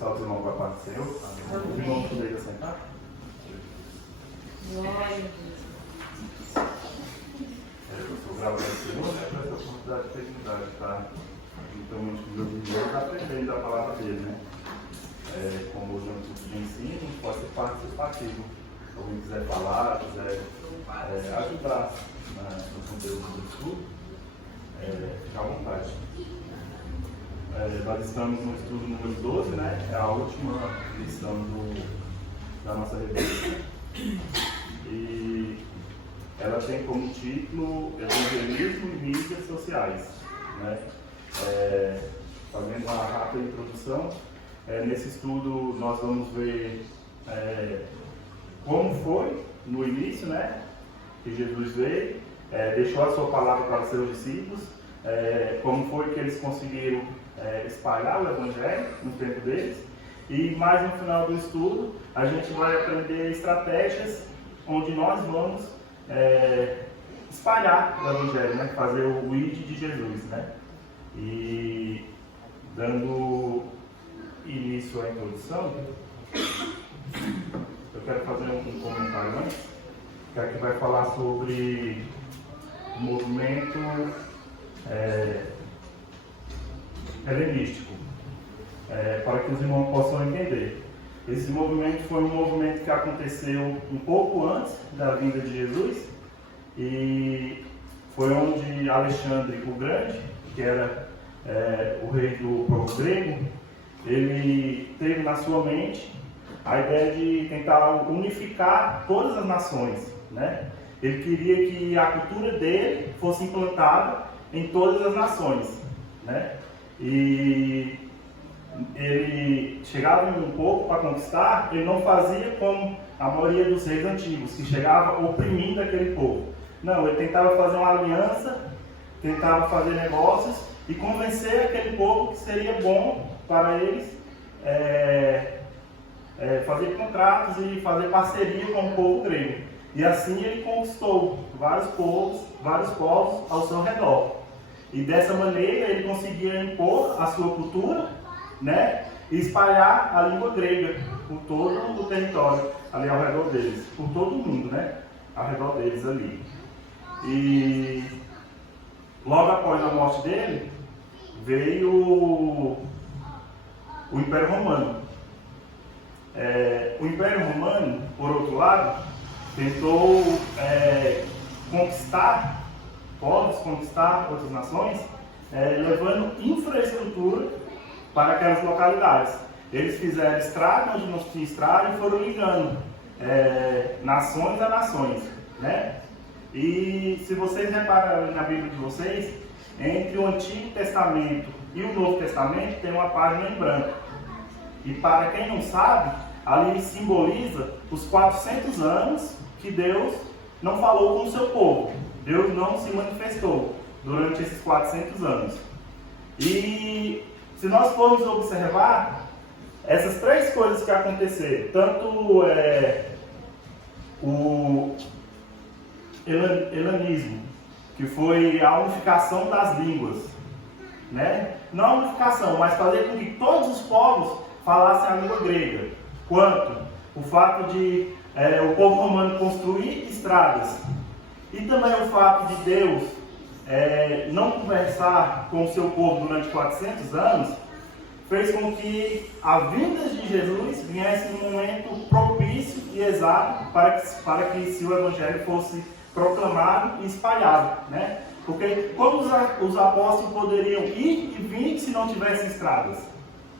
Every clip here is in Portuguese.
Salve os irmãos, para o Senhor. Os irmãos poderiam sentar? Glória a Deus. Eu sou grato ao Senhor, né, por essa oportunidade de ter estar juntamente com meus irmãos, aprendendo a palavra dele, né? Como os anos de ensino, pode ser participativo. Se alguém quiser falar, quiser ajudar no conteúdo do estudo, fique à vontade. Nós estamos no estudo número 12, né? É a última lição da nossa revista. E ela tem como título Evangelismo e Mídias Sociais, né? Fazendo uma rápida introdução, nesse estudo nós vamos ver como foi no início, né? Que Jesus veio, deixou a sua palavra para os seus discípulos, como foi que eles conseguiram espalhar o Evangelho no tempo deles. E mais no final do estudo, a gente vai aprender estratégias onde nós vamos espalhar o Evangelho, né? Fazer o ID de Jesus, né? E dando início à introdução, eu quero fazer um comentário antes, que aqui vai falar sobre o movimento helenístico, para que os irmãos possam entender. Esse movimento foi um movimento que aconteceu um pouco antes da vinda de Jesus e foi onde Alexandre o Grande, que era o rei do povo grego, ele teve na sua mente a ideia de tentar unificar todas as nações, né? Ele queria que a cultura dele fosse implantada em todas as nações, né? E ele chegava um pouco para conquistar, ele não fazia como a maioria dos reis antigos, que chegava oprimindo aquele povo. Não, ele tentava fazer uma aliança, tentava fazer negócios e convencer aquele povo que seria bom para eles fazer contratos e fazer parceria com o povo grego. E assim ele conquistou vários povos ao seu redor. E dessa maneira ele conseguia impor a sua cultura, né, e espalhar a língua grega por todo o território ali ao redor deles, por todo o mundo, né, ao redor deles ali. E logo após a morte dele, veio o Império Romano. O Império Romano, por outro lado, tentou conquistar povos, conquistar outras nações, levando infraestrutura para aquelas localidades. Eles fizeram estrada onde não tinha estrada e foram ligando nações a nações, né? E se vocês repararem na Bíblia de vocês, entre o Antigo Testamento e o Novo Testamento tem uma página em branco. E para quem não sabe, ali simboliza os 400 anos que Deus não falou com o seu povo. Deus não se manifestou durante esses 400 anos. E se nós formos observar, essas três coisas que aconteceram, tanto o helenismo, que foi a unificação das línguas, né? Não a unificação, mas fazer com que todos os povos falassem a língua grega, quanto o fato de o povo romano construir estradas, e também o fato de Deus não conversar com o seu povo durante 400 anos, fez com que a vinda de Jesus viesse num momento propício e exato para que o Evangelho fosse proclamado e espalhado, né? Porque como os apóstolos poderiam ir e vir se não tivessem estradas,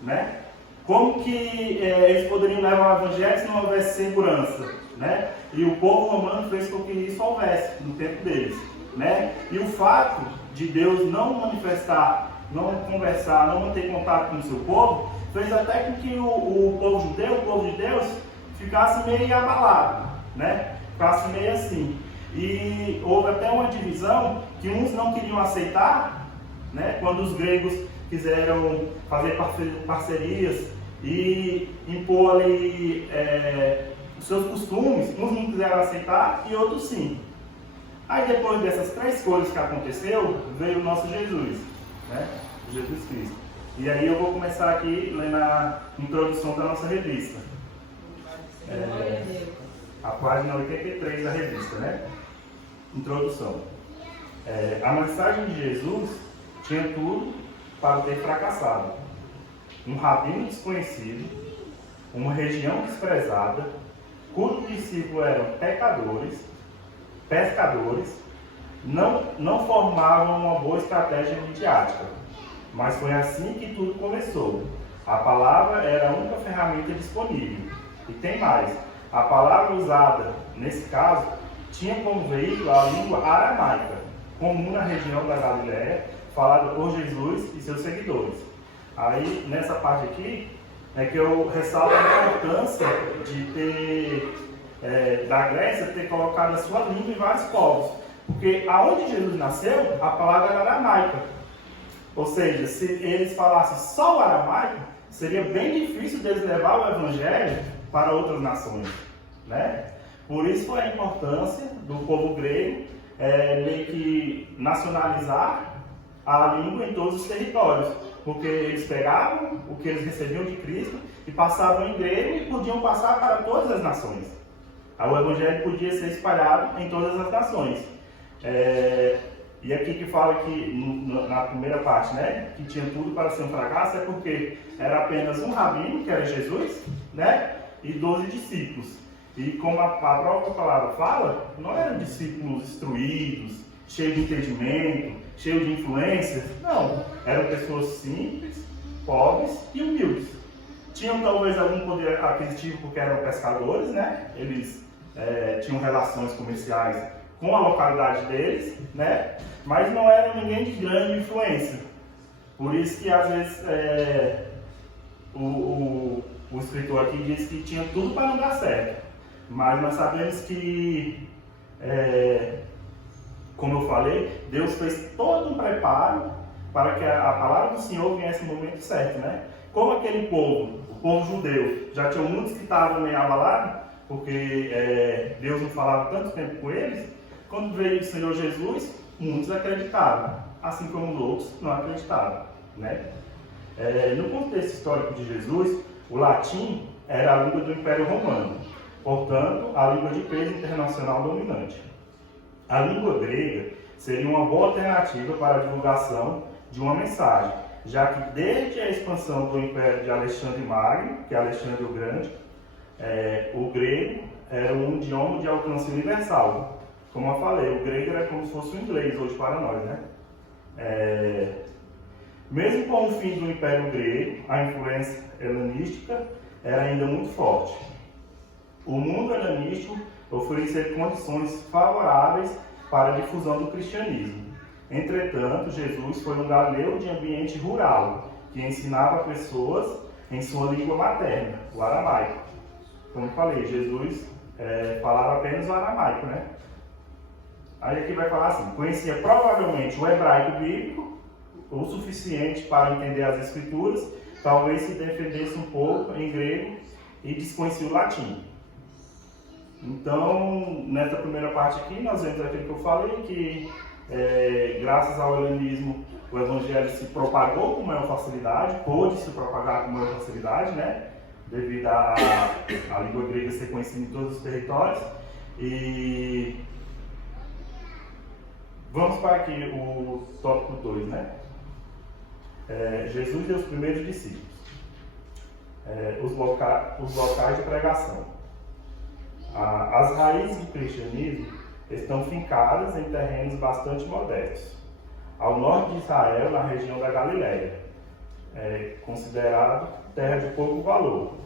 né? Como que eles poderiam levar o Evangelho se não houvesse segurança, né? E o povo romano fez com que isso houvesse no tempo deles, né? E o fato de Deus não manifestar, não conversar, não manter contato com o seu povo, fez até com que o povo de Deus, ficasse meio abalado, né? Ficasse meio assim. E houve até uma divisão que uns não queriam aceitar, né? Quando os gregos quiseram fazer parcerias e impor ali os seus costumes, uns não quiseram aceitar e outros sim. Aí depois dessas três coisas que aconteceu, veio o nosso Jesus, né? Jesus Cristo. E aí eu vou começar aqui lendo a introdução da nossa revista. A página 83 da revista, né? Introdução. A mensagem de Jesus tinha tudo para ter fracassado. Um rabino desconhecido, uma região desprezada, cujos discípulos eram pescadores, não formavam uma boa estratégia midiática. Mas foi assim que tudo começou. A palavra era a única ferramenta disponível. E tem mais. A palavra usada, nesse caso, tinha como veículo a língua aramaica, comum na região da Galiléia, falada por Jesus e seus seguidores. Aí, nessa parte aqui, é que eu ressalto a importância de ter, da Grécia, ter colocado a sua língua em vários povos. Porque aonde Jesus nasceu, a palavra era aramaica. Ou seja, se eles falassem só o aramaico, seria bem difícil deles levar o evangelho para outras nações, né? Por isso foi a importância do povo grego meio que nacionalizar a língua em todos os territórios, porque eles pegavam o que eles recebiam de Cristo e passavam em grego e podiam passar para todas as nações. O evangelho podia ser espalhado em todas as nações. E aqui que fala que, na primeira parte, né, que tinha tudo para ser um fracasso, é porque era apenas um rabino, que era Jesus, né, e 12 discípulos. E como a própria palavra fala, não eram discípulos instruídos, cheios de entendimento, cheios de influências. Não, eram pessoas simples, pobres e humildes. Tinham talvez algum poder aquisitivo porque eram pescadores, né, eles tinham relações comerciais com a localidade deles, né? Mas não era ninguém de grande influência. Por isso que às vezes o escritor aqui diz que tinha tudo para não dar certo. Mas nós sabemos que, como eu falei, Deus fez todo um preparo para que a palavra do Senhor viesse no momento certo, né? Como aquele povo, o povo judeu, já tinha muitos que estavam meio abalados, porque Deus não falava tanto tempo com eles. Quando veio o Senhor Jesus, muitos acreditaram, assim como outros não acreditaram, né? No contexto histórico de Jesus, o latim era a língua do Império Romano, portanto, a língua de peso internacional dominante. A língua grega seria uma boa alternativa para a divulgação de uma mensagem, já que desde a expansão do Império de Alexandre Magno, que é Alexandre o Grande, o grego era um idioma de alcance universal. Como eu falei, o grego era como se fosse o inglês hoje para nós, né? Mesmo com o fim do Império Grego, a influência helenística era ainda muito forte. O mundo helenístico oferecia condições favoráveis para a difusão do cristianismo. Entretanto, Jesus foi um galileu de ambiente rural, que ensinava pessoas em sua língua materna, o aramaico. Como eu falei, Jesus falava apenas o aramaico, né? Aí aqui vai falar assim: conhecia provavelmente o hebraico bíblico o suficiente para entender as escrituras, talvez se defendesse um pouco em grego e desconhecia o latim. Então, nessa primeira parte aqui, nós vemos aquilo que eu falei, que graças ao helenismo o evangelho se propagou com maior facilidade, pôde se propagar com maior facilidade, né? Devido à língua grega ser conhecida em todos os territórios. E vamos para aqui o tópico 2, né? Jesus e os primeiros discípulos. Os locais de pregação. As raízes do cristianismo estão fincadas em terrenos bastante modestos. Ao norte de Israel, na região da Galiléia, considerado terra de pouco valor.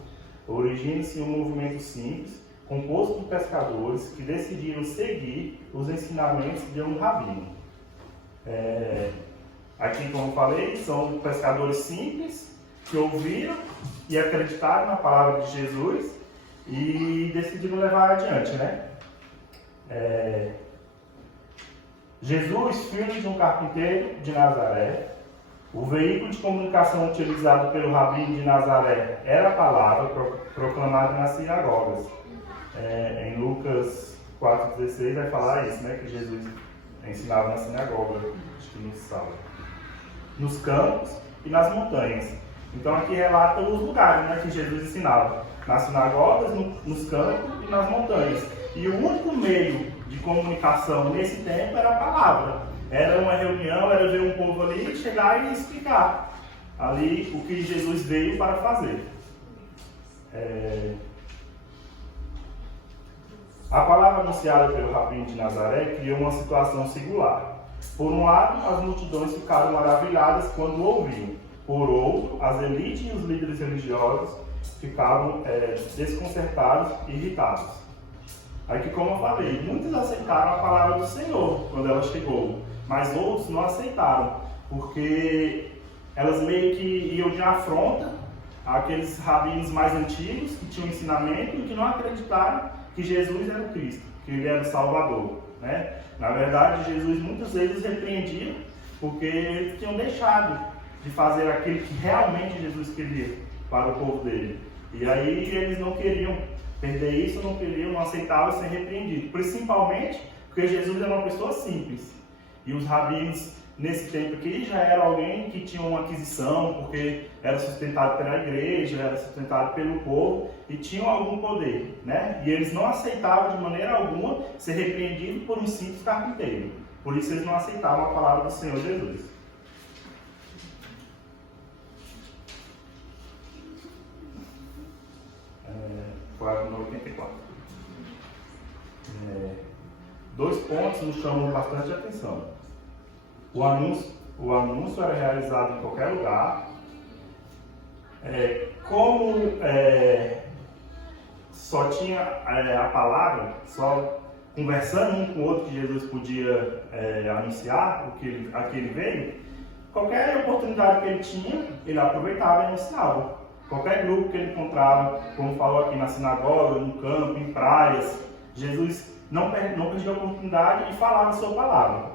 Origina-se um movimento simples, composto de pescadores que decidiram seguir os ensinamentos de um rabino. Aqui, como eu falei, são pescadores simples que ouviram e acreditaram na palavra de Jesus e decidiram levar adiante, né? Jesus, filho de um carpinteiro de Nazaré, o veículo de comunicação utilizado pelo rabino de Nazaré era a palavra proclamada nas sinagogas. Em Lucas 4,16 vai falar isso, né? Que Jesus ensinava na sinagoga, acho que no sábado. Nos campos e nas montanhas. Então aqui relata os lugares, né, que Jesus ensinava, nas sinagogas, nos campos e nas montanhas. E o único meio de comunicação nesse tempo era a palavra. Era uma reunião, era ver um povo ali, chegar e explicar ali o que Jesus veio para fazer. A palavra anunciada pelo Rabino de Nazaré criou uma situação singular. Por um lado, as multidões ficaram maravilhadas quando o ouviam. Por outro, as elites e os líderes religiosos ficavam desconcertados e irritados. Aqui, como eu falei, muitos aceitaram a palavra do Senhor quando ela chegou, mas outros não aceitaram, porque elas meio que iam de afronta àqueles rabinos mais antigos que tinham ensinamento e que não acreditaram que Jesus era o Cristo, que ele era o Salvador, né? Na verdade, Jesus muitas vezes repreendia porque eles tinham deixado de fazer aquilo que realmente Jesus queria para o povo dele. E aí eles não queriam perder isso, não aceitavam ser repreendidos, principalmente porque Jesus era uma pessoa simples. E os rabinos, nesse tempo aqui, já era alguém que tinha uma aquisição, porque era sustentado pela igreja, era sustentado pelo povo e tinham algum poder, né? E eles não aceitavam de maneira alguma ser repreendidos por um simples carpinteiro. Por isso eles não aceitavam a palavra do Senhor Jesus. Página 84. Dois pontos nos chamam bastante atenção. O anúncio era realizado em qualquer lugar. Só tinha a palavra, só conversando um com o outro que Jesus podia anunciar a que ele veio, qualquer oportunidade que ele tinha, ele aproveitava e anunciava. Qualquer grupo que ele encontrava, como falou aqui na sinagoga, no campo, em praias, Jesus não perdia a oportunidade e falava a sua palavra.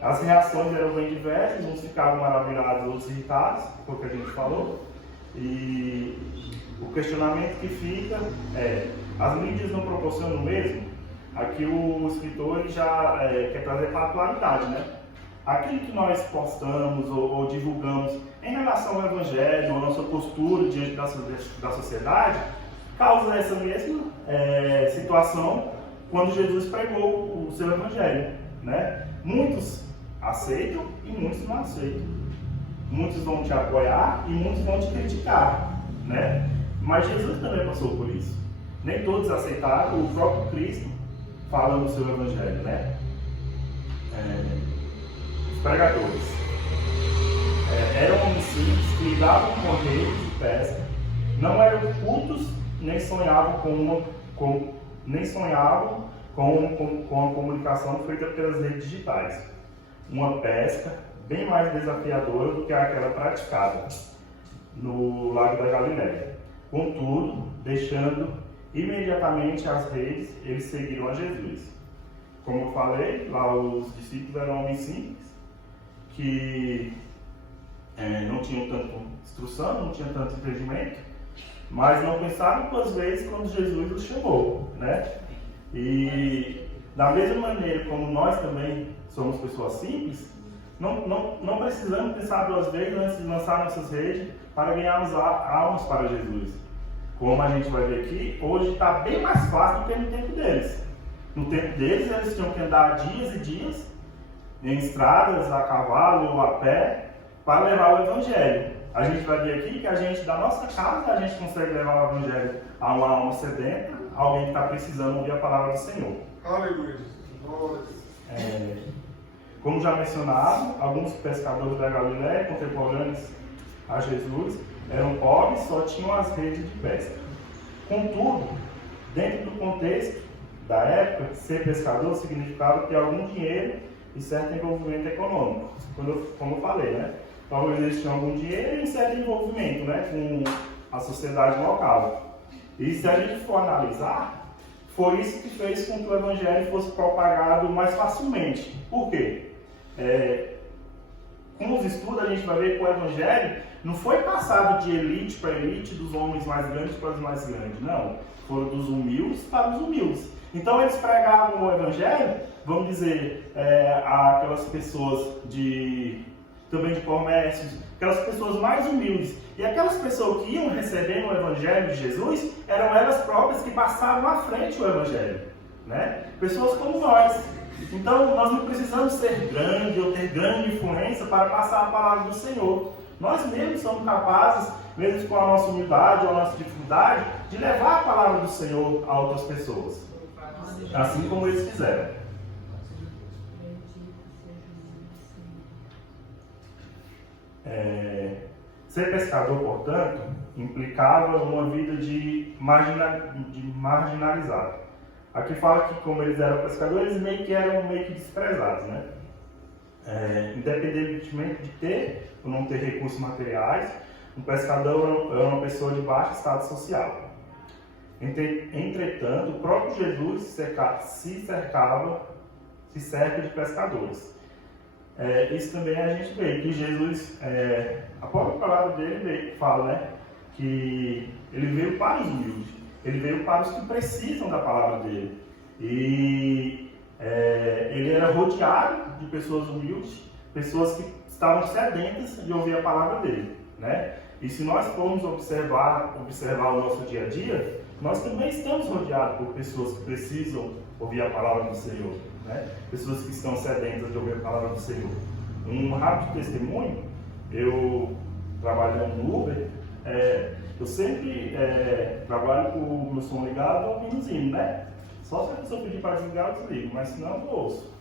As reações eram bem diversas, uns ficavam maravilhados, outros irritados, foi o que a gente falou. E o questionamento que fica as mídias não proporcionam o mesmo? Aqui o escritor ele já quer trazer para a atualidade, né? Aquilo que nós postamos ou divulgamos em relação ao Evangelho, a nossa postura diante da sociedade, causa essa mesma situação quando Jesus pregou o seu Evangelho, né? Muitos aceitam e muitos não aceitam. Muitos vão te apoiar e muitos vão te criticar, né? Mas Jesus também passou por isso. Nem todos aceitaram o próprio Cristo falando do seu Evangelho, né? Os pregadores eram homens simples que lidavam com redes de pesca, não eram cultos, nem sonhavam com a comunicação feita pelas redes digitais. Uma pesca bem mais desafiadora do que aquela praticada no Lago da Galileia. Contudo, deixando imediatamente as redes, eles seguiram a Jesus. Como eu falei, lá os discípulos eram homens simples, que não tinham tanta instrução, não tinham tanto entendimento, mas não pensaram duas vezes quando Jesus os chamou, né? E da mesma maneira como nós também somos pessoas simples, não precisamos pensar duas vezes antes de lançar nossas redes para ganharmos almas para Jesus. Como a gente vai ver aqui, hoje está bem mais fácil do que no tempo deles. No tempo deles, eles tinham que andar dias e dias em estradas, a cavalo ou a pé, para levar o Evangelho. A gente vai ver aqui que a gente, da nossa casa, a gente consegue levar o Evangelho a uma alma sedenta, alguém que está precisando ouvir a palavra do Senhor. Aleluia. Como já mencionado, alguns pescadores da Galileia, contemporâneos a Jesus, eram pobres, só tinham as redes de pesca. Contudo, dentro do contexto da época, ser pescador significava ter algum dinheiro e certo envolvimento econômico. Como eu falei, né? Talvez eles tinham algum dinheiro e certo envolvimento, né, com a sociedade local. E se a gente for analisar, foi isso que fez com que o Evangelho fosse propagado mais facilmente. Por quê? Com os estudos a gente vai ver que o Evangelho não foi passado de elite para elite, dos homens mais grandes para os mais grandes, não. Foram dos humildes para os humildes. Então eles pregavam o Evangelho, vamos dizer, aquelas pessoas de também de comércios, aquelas pessoas mais humildes. E aquelas pessoas que iam recebendo o Evangelho de Jesus, eram elas próprias que passavam à frente o Evangelho, né? Pessoas como nós. Então, nós não precisamos ser grande ou ter grande influência para passar a palavra do Senhor. Nós mesmos somos capazes, mesmo com a nossa humildade ou a nossa dificuldade, de levar a palavra do Senhor a outras pessoas. Assim como eles fizeram. Ser pescador, portanto, implicava uma vida de marginalizado. Aqui fala que, como eles eram pescadores, eles eram meio que desprezados, né? Independentemente de ter ou não ter recursos materiais, um pescador era uma pessoa de baixo estado social. Entretanto, o próprio Jesus se cerca de pescadores. Isso também a gente vê que Jesus, a própria palavra dele fala, né, que ele veio para os humildes, ele veio para os que precisam da palavra dele. E ele era rodeado de pessoas humildes, pessoas que estavam sedentas de ouvir a palavra dele, né? E se nós formos observar o nosso dia a dia, nós também estamos rodeados por pessoas que precisam ouvir a palavra do Senhor, né? Pessoas que estão sedentas de ouvir a palavra do Senhor. Um rápido testemunho, eu trabalhando no Uber, eu sempre trabalho com o meu som ligado ouvindo os hinos, né? Só se a pessoa pedir para desligar, eu desligo, mas senão eu ouço.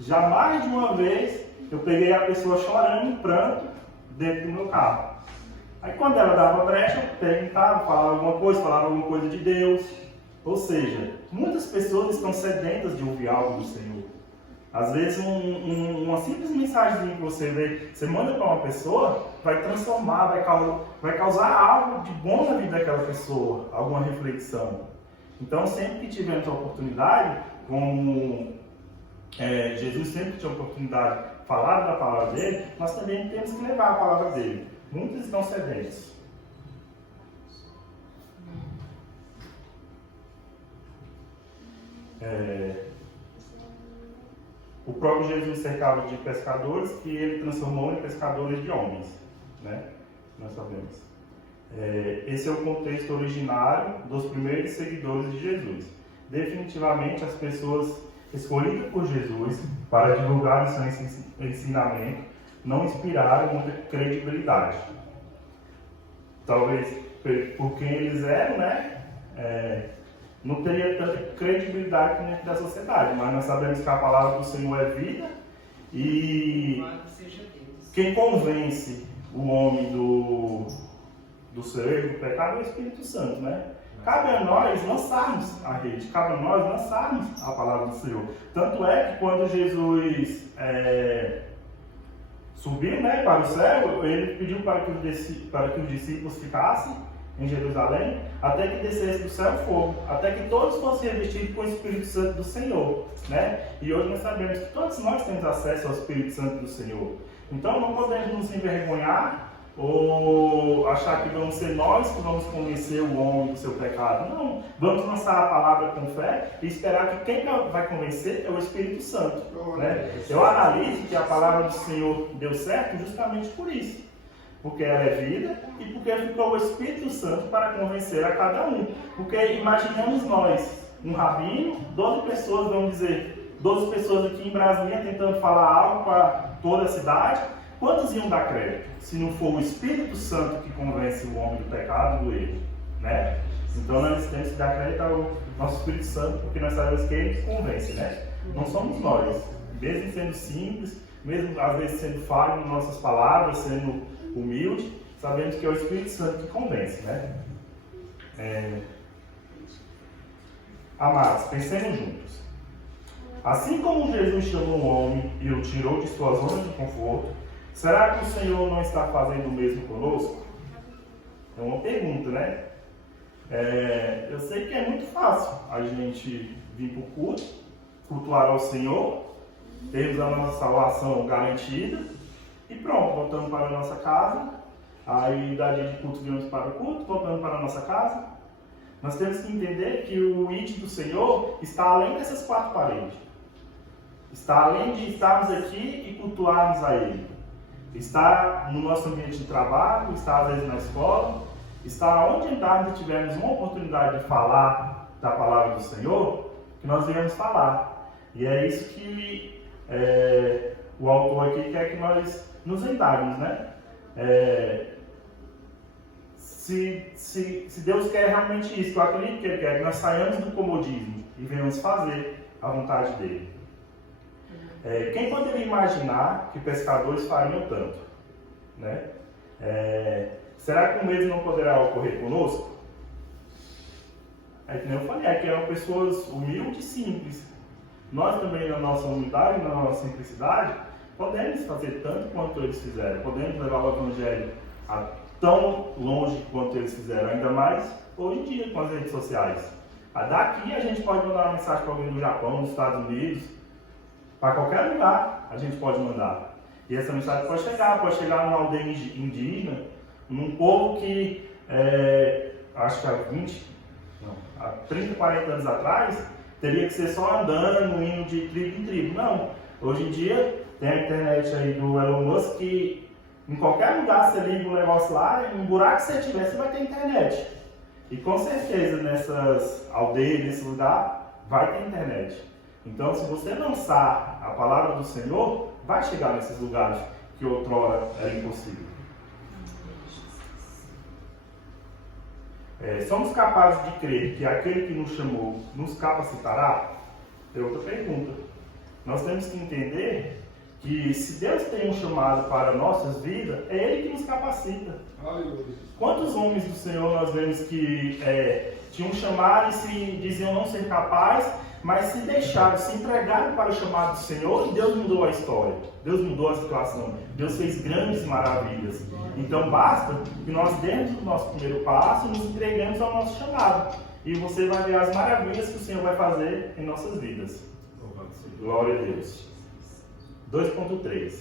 Já mais de uma vez eu peguei a pessoa chorando em pranto dentro do meu carro. Aí quando ela dava brecha, eu perguntava, falava alguma coisa de Deus. Ou seja, muitas pessoas estão sedentas de ouvir algo do Senhor. Às vezes uma simples mensagem que você manda para uma pessoa, vai transformar, vai causar algo de bom na vida daquela pessoa, alguma reflexão. Então sempre que tivermos a oportunidade, como Jesus sempre tinha a oportunidade de falar da palavra dele, nós também temos que levar a palavra dele. Muitos estão sedentos. O próprio Jesus cercava de pescadores que ele transformou em pescadores de homens, né? Nós sabemos. Esse é o contexto originário dos primeiros seguidores de Jesus. Definitivamente as pessoas escolhidas por Jesus para divulgar o seu ensinamento não inspiraram muita credibilidade. Talvez por quem eles eram, né? Não teria tanta credibilidade dentro da sociedade, mas nós sabemos que a palavra do Senhor é vida e quem convence o homem do seu erro, do pecado, é o Espírito Santo, né? Cabe a nós lançarmos a rede, cabe a nós lançarmos a palavra do Senhor. Tanto é que quando Jesus subiu, né, para o céu, ele pediu para que os discípulos ficassem em Jerusalém, até que descesse do céu fogo, até que todos fossem revestidos com o Espírito Santo do Senhor, né? E hoje nós sabemos que todos nós temos acesso ao Espírito Santo do Senhor. Então não podemos nos envergonhar ou achar que vamos ser nós que vamos convencer o homem do seu pecado. Não, vamos lançar a palavra com fé e esperar que quem vai convencer é o Espírito Santo, né? Eu analiso que a palavra do Senhor deu certo justamente por isso. Porque ela é vida e porque ficou o Espírito Santo para convencer a cada um. Porque imaginamos nós, um rabino, 12 pessoas, vamos dizer, 12 pessoas aqui em Brasília tentando falar algo para toda a cidade. Quantos iam dar crédito? Se não for o Espírito Santo que convence o homem do pecado, do erro, né? Então nós temos que dar crédito ao nosso Espírito Santo, porque nós sabemos que ele convence, né? Não somos nós. Mesmo sendo simples, mesmo às vezes sendo falho em nossas palavras, sendo humilde, sabemos que é o Espírito Santo que convence, né? Amados, pensemos juntos. Assim como Jesus chamou um homem e o tirou de sua zona de conforto, será que o Senhor não está fazendo o mesmo conosco? É uma pergunta, né? Eu sei que é muito fácil a gente vir para o culto, cultuar ao Senhor, termos a nossa salvação garantida, e pronto, voltamos para a nossa casa. Aí da dia de culto viemos para o culto, voltamos para a nossa casa. Nós temos que entender que o íntimo do Senhor está além dessas quatro paredes. Está além de estarmos aqui e cultuarmos a Ele. Está no nosso ambiente de trabalho, está às vezes na escola, está onde andarmos e tivermos uma oportunidade de falar da palavra do Senhor, que nós viemos falar. E é isso que o autor aqui quer que nós nos indaguemos, né? Se Deus quer realmente isso, eu acredito que Ele quer que nós saiamos do comodismo e venhamos fazer a vontade dEle. Quem poderia imaginar que pescadores fariam tanto? Né? Será que o mesmo não poderá ocorrer conosco? É que nem eu falei, aqui eram pessoas humildes e simples. Nós também, na nossa humildade, na nossa simplicidade, podemos fazer tanto quanto eles fizeram. Podemos levar o Evangelho tão longe quanto eles fizeram, ainda mais hoje em dia com as redes sociais. Daqui a gente pode mandar uma mensagem para alguém do Japão, dos Estados Unidos, para qualquer lugar a gente pode mandar. E essa mensagem pode chegar numa aldeia indígena, num povo que, acho que há 30, 40 anos atrás, teria que ser só andando, indo de tribo em tribo. Não. Hoje em dia, tem a internet aí do Elon Musk que em qualquer lugar você liga um negócio lá, em um buraco que você tiver, você vai ter internet. E com certeza nessas aldeias, nesse lugar, vai ter internet. Então, se você lançar a palavra do Senhor, vai chegar nesses lugares que outrora era impossível. Somos capazes de crer que aquele que nos chamou nos capacitará? É outra pergunta. Nós temos que entender que se Deus tem um chamado para nossas vidas, é Ele que nos capacita. Quantos homens do Senhor nós vemos que tinham um chamado e se diziam não ser capazes, mas se deixaram, se entregaram para o chamado do Senhor e Deus mudou a história, Deus mudou a situação, Deus fez grandes maravilhas. Então basta que nós demos o nosso primeiro passo e nos entregamos ao nosso chamado. E você vai ver as maravilhas que o Senhor vai fazer em nossas vidas. Glória a Deus. 2.3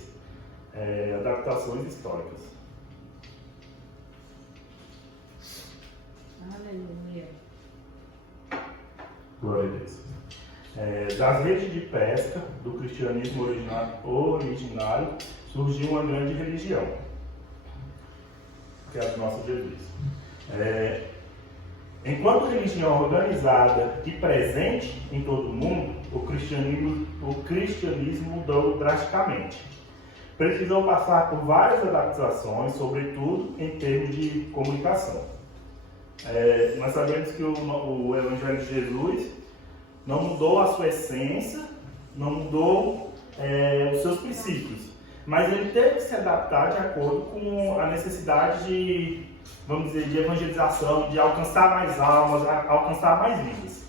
Adaptações históricas. Aleluia. Glória a Deus. Das redes de pesca do cristianismo originário surgiu uma grande religião, que é a do nosso Jesus. Enquanto religião organizada e presente em todo o mundo, o cristianismo mudou drasticamente. Precisou passar por várias adaptações, sobretudo em termos de comunicação. Nós sabemos que o Evangelho de Jesus não mudou a sua essência, não mudou os seus princípios, mas ele teve que se adaptar de acordo com a necessidade de, vamos dizer, de evangelização, de alcançar mais almas, alcançar mais vidas.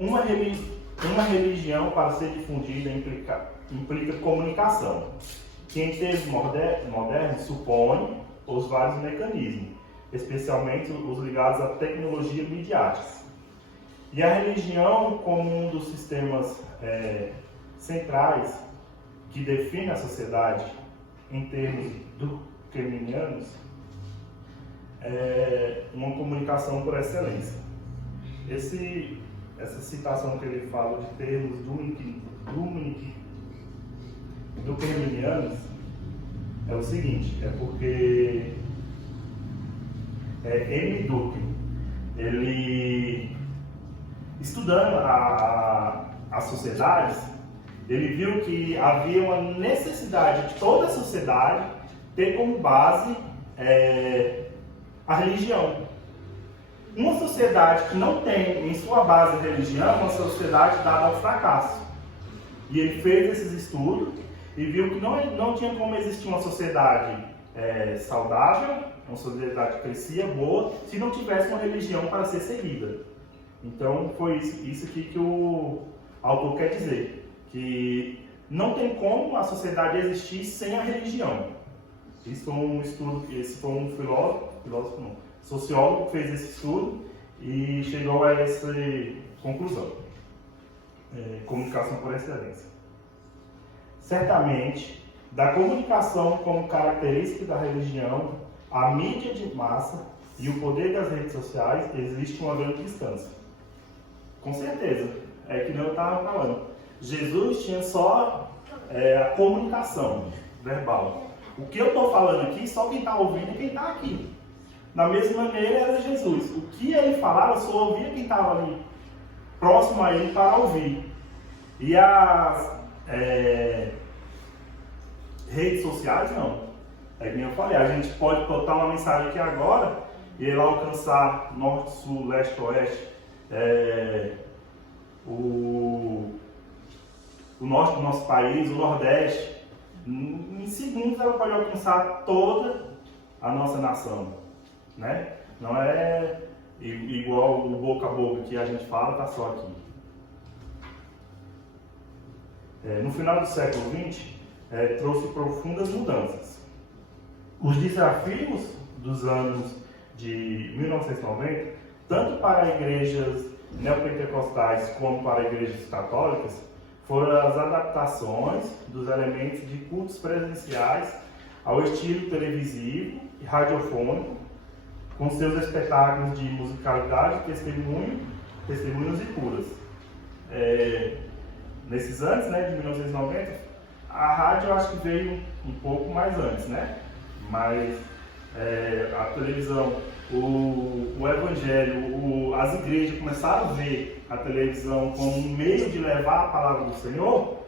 Uma religião, para ser difundida, implica comunicação, que em termos modernos supõe os vários mecanismos, especialmente os ligados à tecnologia midiática. E a religião, como um dos sistemas centrais que define a sociedade em termos durkheimianos, é uma comunicação por excelência. Essa citação que ele fala de termos durkheimianos é o seguinte, porque Emile Durkheim, ele, estudando as sociedades, ele viu que havia uma necessidade de toda a sociedade ter como base a religião. Uma sociedade que não tem em sua base a religião é uma sociedade dada ao fracasso. E ele fez esses estudos e viu que não tinha como existir uma sociedade saudável, uma sociedade que crescia, boa, se não tivesse uma religião para ser seguida. Então foi isso aqui que o autor quer dizer, que não tem como a sociedade existir sem a religião. Isso foi um estudo, esse foi um sociólogo que fez esse estudo e chegou a essa conclusão. Comunicação por excelência. Certamente, da comunicação como característica da religião, a mídia de massa e o poder das redes sociais existe uma grande distância. Com certeza, é que nem eu estava falando. Jesus tinha só a comunicação, verbal. O que eu estou falando aqui, só quem está ouvindo é quem está aqui. Da mesma maneira era Jesus. O que ele falava, só ouvia quem estava ali, próximo a ele, para ouvir. E as redes sociais, não. É que nem eu falei, a gente pode botar uma mensagem aqui agora e ele alcançar norte, sul, leste, oeste, o norte do nosso país, o nordeste. Em segundos ela pode alcançar toda a nossa nação, né? Não é igual o boca a boca que a gente fala, tá só aqui. No final do século XX, trouxe profundas mudanças. Os desafios dos anos de 1990, tanto para igrejas neopentecostais como para igrejas católicas, foram as adaptações dos elementos de cultos presenciais ao estilo televisivo e radiofônico, com seus espetáculos de musicalidade, testemunhos e curas. Nesses anos, né, de 1990, a rádio eu acho que veio um pouco mais antes, né? Mas a televisão, o evangelho, as igrejas começaram a ver a televisão como um meio de levar a palavra do Senhor,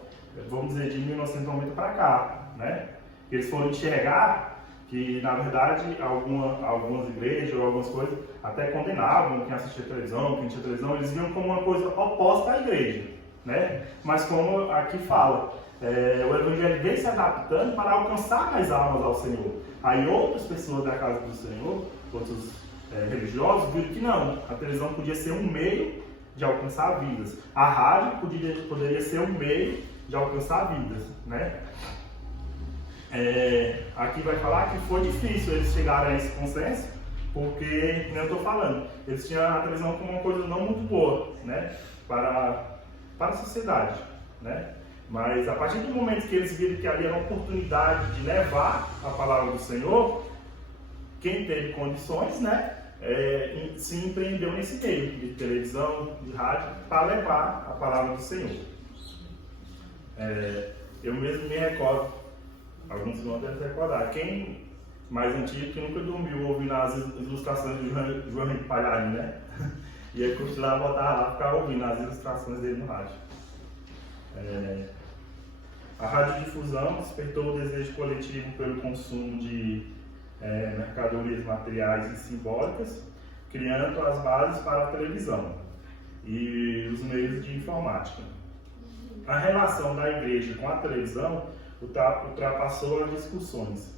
vamos dizer, de 1990 para cá, né? Eles foram enxergar que, na verdade, algumas igrejas ou algumas coisas até condenavam quem assistia televisão, quem tinha televisão, eles viam como uma coisa oposta à igreja, né? Mas como aqui fala, o evangelho vem se adaptando para alcançar mais almas ao Senhor. Aí outras pessoas da casa do Senhor, outros religiosos, viram que não, a televisão podia ser um meio de alcançar vidas. A rádio poderia ser um meio de alcançar vidas, né? Aqui vai falar que foi difícil eles chegarem a esse consenso, porque, como eu estou falando, eles tinham a televisão como uma coisa não muito boa, né? Para a sociedade, né? Mas a partir do momento que eles viram que ali era uma oportunidade de levar a palavra do Senhor, quem teve condições, né, se empreendeu nesse meio de televisão, de rádio, para levar a palavra do Senhor. Eu mesmo me recordo, alguns vão até se recordar, quem mais antigo que nunca dormiu ouvindo as ilustrações de João Henrique Palharim, né? Ia curtir lá, botar lá, ficar ouvindo as ilustrações dele no rádio. A radiodifusão despertou o desejo coletivo pelo consumo de mercadorias materiais e simbólicas, criando as bases para a televisão e os meios de informática. A relação da igreja com a televisão ultrapassou as discussões.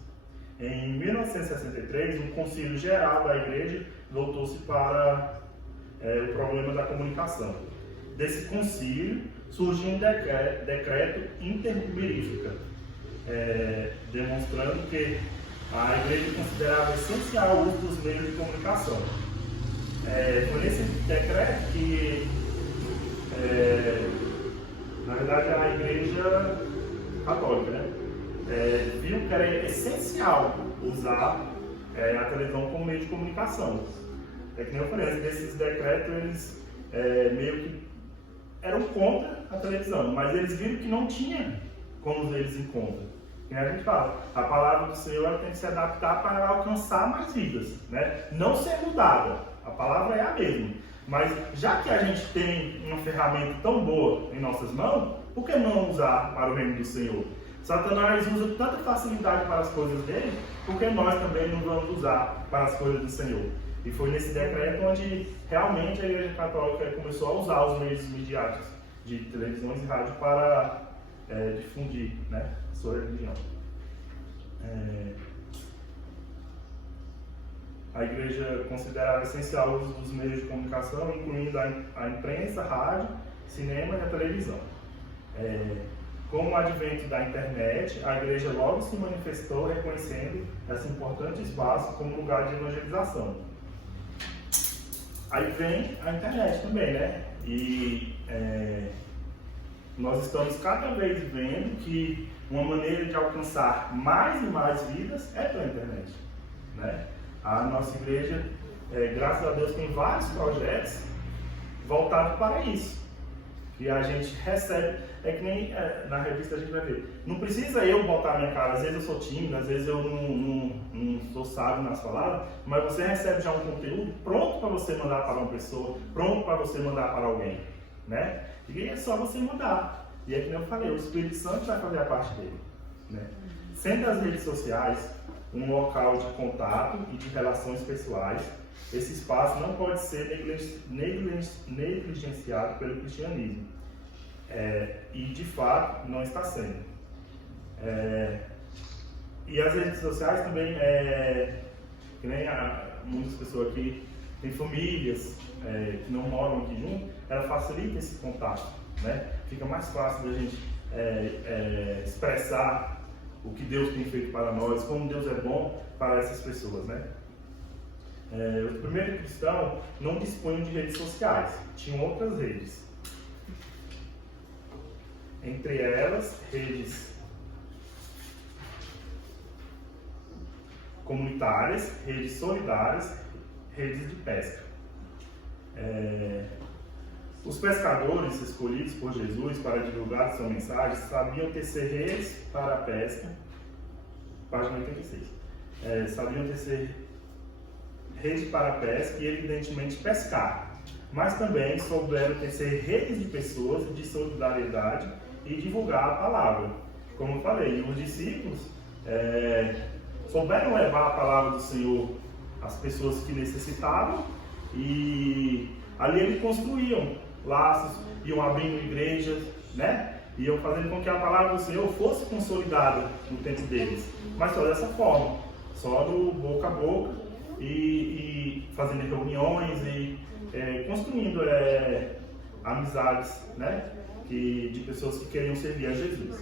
Em 1963, um concílio geral da igreja voltou-se para o problema da comunicação. Desse concílio surgiu um decreto interminífica, demonstrando que a igreja considerava essencial o uso dos meios de comunicação. Foi nesse decreto que, na verdade, a igreja católica, né, viu que era essencial usar a televisão como meio de comunicação. É que nem eu falei, desses decretos, eles meio que eram contra a televisão, mas eles viram que não tinha como eles em conta. E a gente fala, a palavra do Senhor ela tem que se adaptar para alcançar mais vidas, né? Não ser mudada, a palavra é a mesma. Mas já que a gente tem uma ferramenta tão boa em nossas mãos, por que não usar para o reino do Senhor? Satanás usa tanta facilidade para as coisas dele, por que nós também não vamos usar para as coisas do Senhor? E foi nesse decreto onde realmente a Igreja Católica começou a usar os meios midiáticos de televisões e rádio para difundir, né, a sua religião. A Igreja considerava essencial o uso dos meios de comunicação, incluindo a imprensa, a rádio, cinema e a televisão. Com o advento da internet, a Igreja logo se manifestou reconhecendo esse importante espaço como lugar de evangelização. Aí vem a internet também, né? E nós estamos cada vez vendo que uma maneira de alcançar mais e mais vidas é pela internet, né? A nossa igreja, graças a Deus, tem vários projetos voltados para isso. que a gente recebe, é que nem na revista a gente vai ver. Não precisa eu botar a minha cara, às vezes eu sou tímido, às vezes eu não sou sábio nas palavras, mas você recebe já um conteúdo pronto para você mandar para uma pessoa, pronto para você mandar para alguém, né? E é só você mandar. E é que nem eu falei, o Espírito Santo vai fazer a parte dele, né? Sendo as redes sociais um local de contato e de relações pessoais, esse espaço não pode ser negligenciado pelo cristianismo. E de fato não está sendo. E as redes sociais também, que nem muitas pessoas aqui têm famílias que não moram aqui junto, ela facilita esse contato, né? Fica mais fácil da gente expressar o que Deus tem feito para nós, como Deus é bom para essas pessoas, né? Os primeiros cristãos não dispunham de redes sociais, tinham outras redes. Entre elas, redes comunitárias, redes solidárias, redes de pesca. Os pescadores escolhidos por Jesus para divulgar sua mensagem sabiam tecer redes para a pesca, página 86. Sabiam tecer redes para a pesca e, evidentemente, pescar, mas também souberam tecer redes de pessoas de solidariedade e divulgar a palavra. Como eu falei, os discípulos souberam levar a palavra do Senhor às pessoas que necessitavam e ali eles construíam laços, iam abrindo igrejas, né? Iam fazendo com que a palavra do Senhor fosse consolidada no tempo deles. Mas só dessa forma, só do boca a boca e fazendo reuniões e construindo amizades, né? De pessoas que queriam servir a Jesus.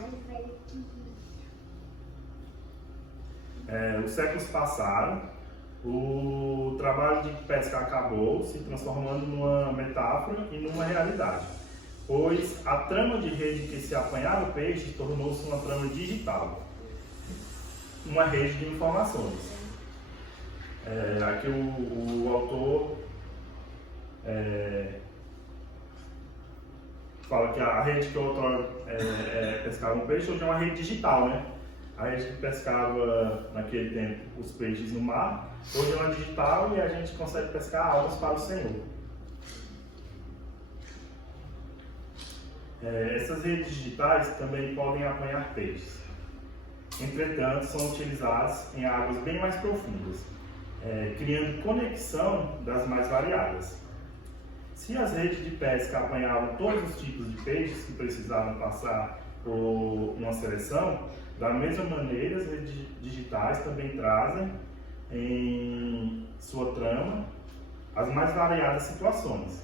Os séculos passaram, o trabalho de pesca acabou, se transformando numa metáfora e numa realidade, pois a trama de rede que se apanhava o peixe tornou-se uma trama digital, uma rede de informações. Aqui o autor fala que a rede que outrora pescava um peixe hoje é uma rede digital, né? A gente pescava naquele tempo os peixes no mar, hoje é uma digital e a gente consegue pescar almas para o Senhor. Essas redes digitais também podem apanhar peixes. Entretanto, são utilizadas em águas bem mais profundas, criando conexão das mais variadas. Se as redes de pesca apanhavam todos os tipos de peixes que precisavam passar por uma seleção, da mesma maneira, as redes digitais também trazem em sua trama as mais variadas situações.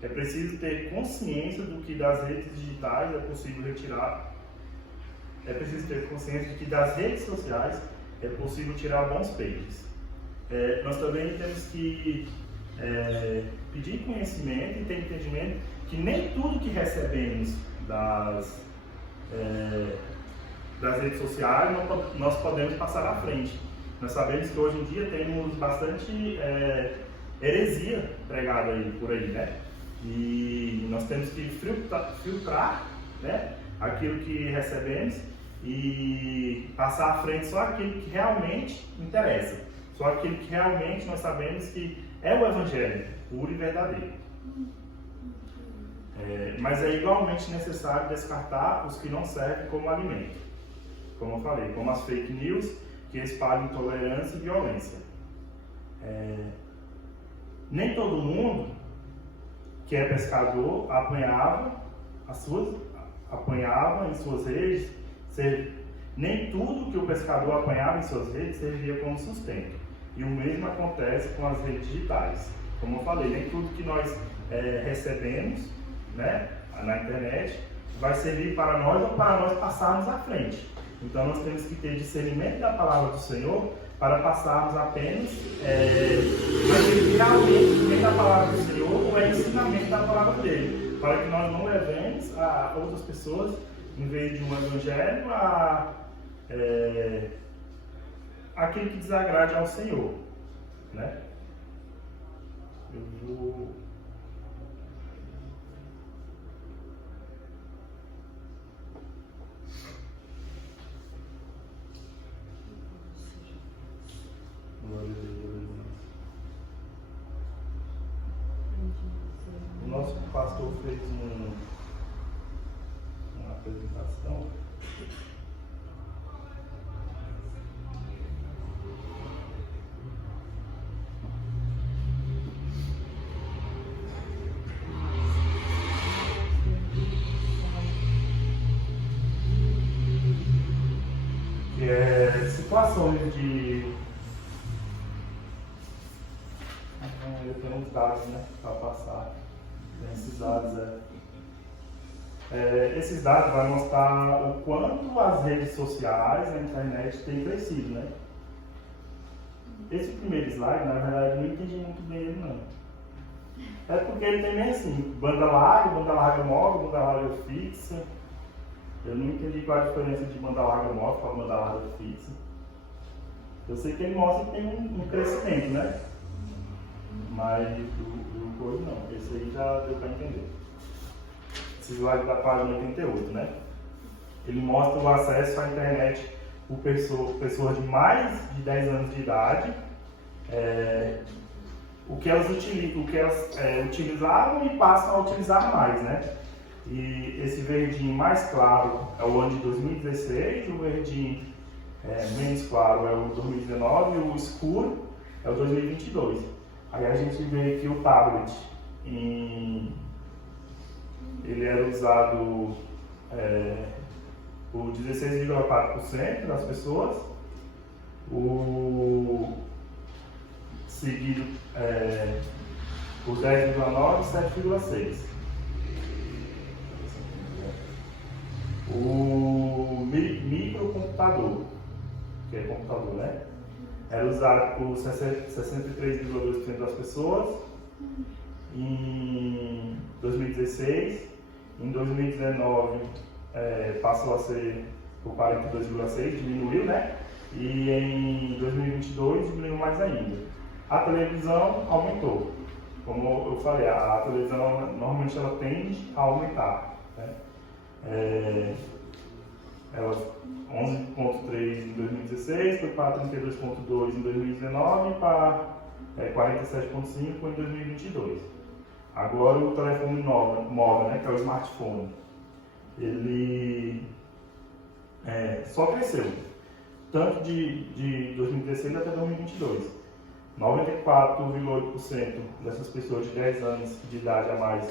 É preciso ter consciência do que das redes digitais é possível retirar. É preciso ter consciência de que das redes sociais é possível tirar bons peixes. Nós também temos que pedir conhecimento e ter entendimento que nem tudo que recebemos das redes sociais nós podemos passar à frente. Nós sabemos que hoje em dia temos bastante heresia pregada por aí, né? E nós temos que filtrar, né, aquilo que recebemos e passar à frente só aquilo que realmente interessa, só aquilo que realmente nós sabemos que é o Evangelho puro e verdadeiro. Mas é igualmente necessário descartar os que não servem como alimento, como eu falei, como as fake news que espalham intolerância e violência. Nem todo mundo que é pescador apanhava em suas redes, nem tudo que o pescador apanhava em suas redes servia como sustento. E o mesmo acontece com as redes digitais. Como eu falei, nem tudo que nós recebemos, né, na internet vai servir para nós ou para nós passarmos à frente. Então nós temos que ter discernimento da palavra do Senhor para passarmos apenas aquilo que realmente vem da palavra do Senhor ou é ensinamento da palavra dele, para que nós não levemos a outras pessoas, em vez de um evangelho, aquilo que desagrade ao Senhor, né? Eu vou nosso pastor fez uma apresentação. Que é situações de... Eu tenho uns dados, né, para passar. Tem esses dados, esses dados vão mostrar o quanto as redes sociais, a internet tem crescido, né? Esse primeiro slide, na verdade, eu não entendi muito bem ele, não. É porque ele tem meio assim, banda larga móvel, banda larga fixa. Eu não entendi qual a diferença de banda larga móvel para banda larga fixa. Eu sei que ele mostra que tem um crescimento, né? Mas o coisa não, esse aí já deu para entender. Esse slide da página 88, né? Ele mostra o acesso à internet por pessoas de mais de 10 anos de idade, o que elas utilizavam e passam a utilizar mais, né? E esse verdinho mais claro é o ano de 2016, o verdinho menos claro é o 2019 e o escuro é o 2022. Aí a gente vê que o tablet, ele era usado por 16,4% das pessoas, seguido por 10,9% e 7,6%. O microcomputador, que é computador, né? Era usado por 63,2% das pessoas em 2016. Em 2019 passou a ser por 42,6%, diminuiu, né? E em 2022 diminuiu mais ainda. A televisão aumentou. Como eu falei, a televisão normalmente ela tende a aumentar, né? Ela 11,3 em 2016, foi para 32,2 em 2019 e para 47,5 em 2022. Agora o telefone móvel, né, que é o smartphone, ele só cresceu, tanto de 2016 até 2022. 94,8% dessas pessoas de 10 anos de idade a mais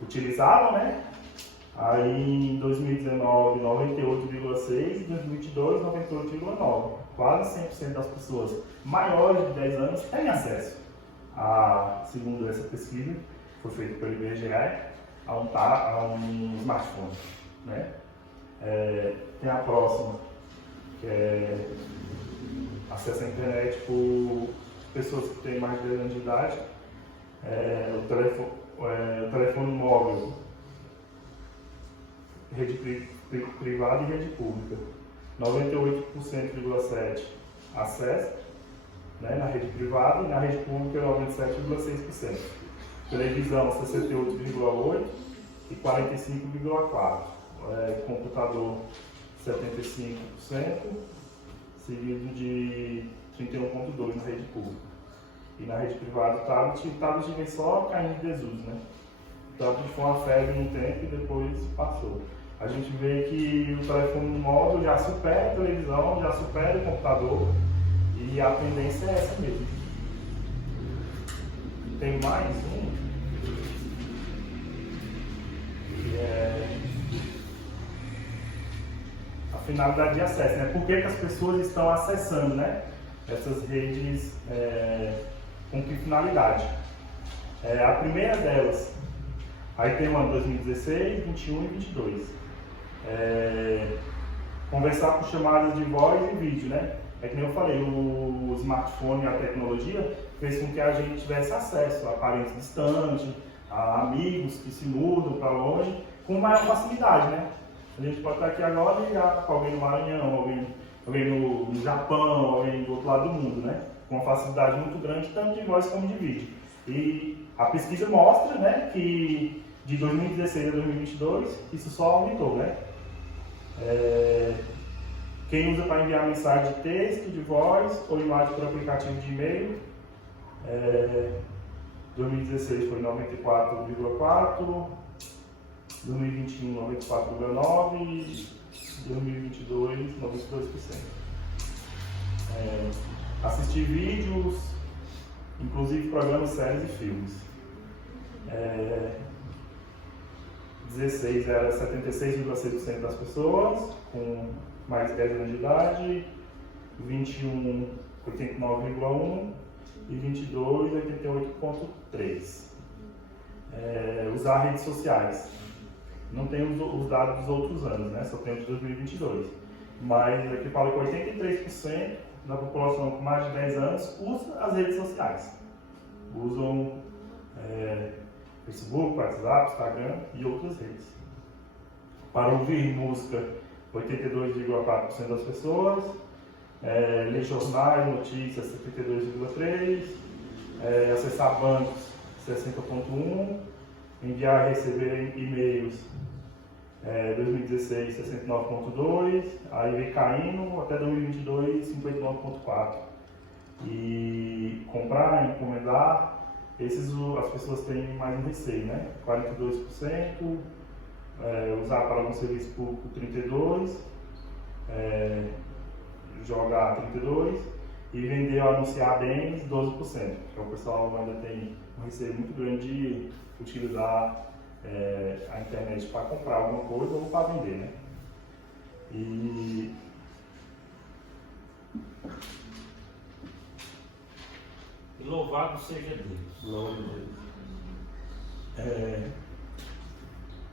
utilizavam, né? Aí em 2019, 98,6%, em 2022, 98,9%. Quase 100% das pessoas maiores de 10 anos têm acesso, segundo essa pesquisa, foi feita pelo IBGE, a um smartphone, né? Tem a próxima, que é acesso à internet por pessoas que têm mais de 10 anos de idade, o telefone móvel, rede privada e rede pública. 98,7% acesso, né, na rede privada, e na rede pública 97,6%. Televisão 68,8% e 45,4%. Computador 75%, seguido de 31,2% na rede pública. E na rede privada o tablet vem só caindo de desuso, né? O tablet foi uma febre no tempo e depois passou. A gente vê que o telefone móvel já supera a televisão, já supera o computador, e a tendência é essa mesmo. Tem mais um, que é a finalidade de acesso, né? Por que as pessoas estão acessando, né, essas redes, com que finalidade? A primeira delas, aí tem o ano 2016, 21 e 22. Conversar por chamadas de voz e vídeo, né? É que nem eu falei, o smartphone e a tecnologia fez com que a gente tivesse acesso a parentes distantes, a amigos que se mudam para longe, com maior facilidade, né? A gente pode estar aqui agora e ligar para alguém no Maranhão, alguém no Japão, alguém do outro lado do mundo, né? Com uma facilidade muito grande, tanto de voz como de vídeo. E a pesquisa mostra, né, que de 2016 a 2022, isso só aumentou, né? Quem usa para enviar mensagem de texto, de voz ou imagem por aplicativo de e-mail, 2016 foi 94,4%, 2021 94,9% e 2022 92%. Assistir vídeos, inclusive programas, séries e filmes. 16 era 76,6% das pessoas com mais de 10 anos de idade, 21 89,1% e 22 88,3%. Usar redes sociais. Não tem os dados dos outros anos, né? Só tem o de 2022. Mas aqui fala que 83% da população com mais de 10 anos usa as redes sociais. Usam Facebook, WhatsApp, Instagram e outras redes. Para ouvir música, 82,4% das pessoas. Ler jornais, notícias, 72,3%. Acessar bancos, 60,1%. Enviar e receber e-mails, 2016, 69,2%. Aí vem caindo até 2022, 59,4%. E comprar, encomendar, esses as pessoas têm mais um receio, né? 42%. Usar para algum serviço público, 32%. Jogar, 32%. E vender ou anunciar bens, 12%. Então o pessoal ainda tem um receio muito grande de utilizar a internet para comprar alguma coisa ou para vender, né? E louvado seja Deus. Glória a Deus.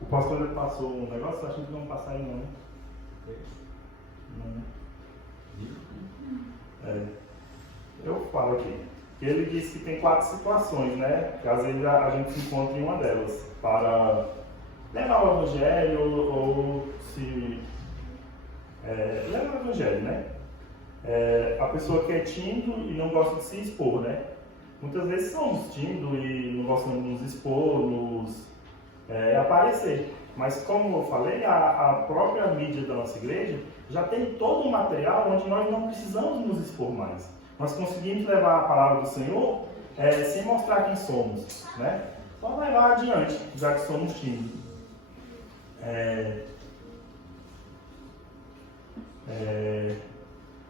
O pastor ele passou um negócio, acho que não passar aí não, né? Eu falo aqui. Ele disse que tem 4 situações, né? Que às vezes a gente se encontra em uma delas. Para levar o evangelho ou se... levar o evangelho, né? A pessoa que é tímido e não gosta de se expor, né? Muitas vezes somos tímidos e não gostamos de nos expor, aparecer. Mas como eu falei, a própria mídia da nossa igreja já tem todo um material onde nós não precisamos nos expor mais. Nós conseguimos levar a palavra do Senhor sem mostrar quem somos, né? Só levar adiante, já que somos tímidos.